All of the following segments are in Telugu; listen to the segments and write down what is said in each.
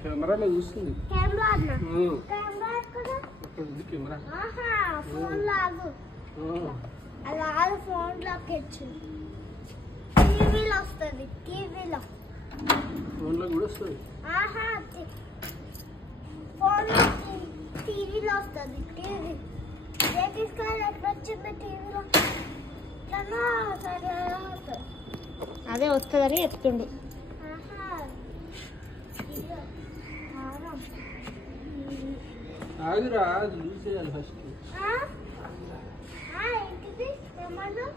కెమెరాలో చూస్తుంది. కెమెరా ఫోన్ లాగు అలా ఫోన్ లోకి టీవీలో వస్తుంది. ఫోన్లో కూడా వస్తుంది. ఫోన్ టీవీలో వస్తుంది. ఎట్లా వచ్చింది టీవీలో అదే వస్తుందని చెప్తుండు. ఆగురా చూసేయాలి ఫస్ట్. ఏంటిది ఏమన్నావు?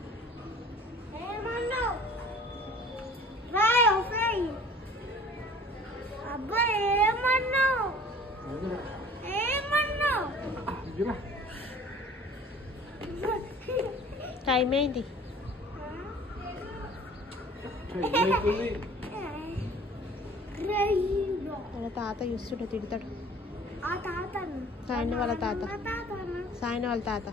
అబ్బా ఏమన్నావు? టైం అయింది. వాళ్ళ తాత చూస్తుంటే తిడతాడు. సాయన వాళ్ళ తాత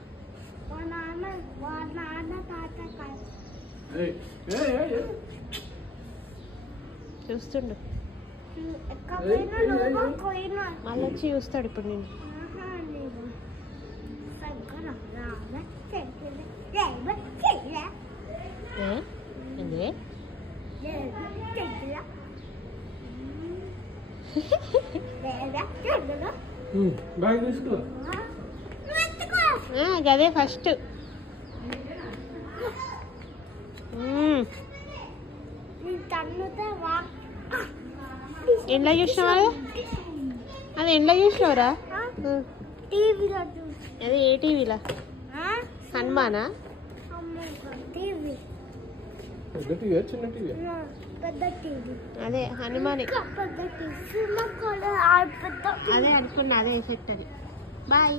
చూస్తుండు. మళ్ళీ వచ్చి చూస్తాడు ఇప్పుడు నేను. గదే ఫస్ట్. ఎండ్లో చూసినావా? అది ఎండ్లో చూసినావురా? అది ఏ టీవీలా? హనుమానా? అదే హనుమానే. అదే అనుకున్నా, అదే ఎఫెక్ట్ అది. బాయ్.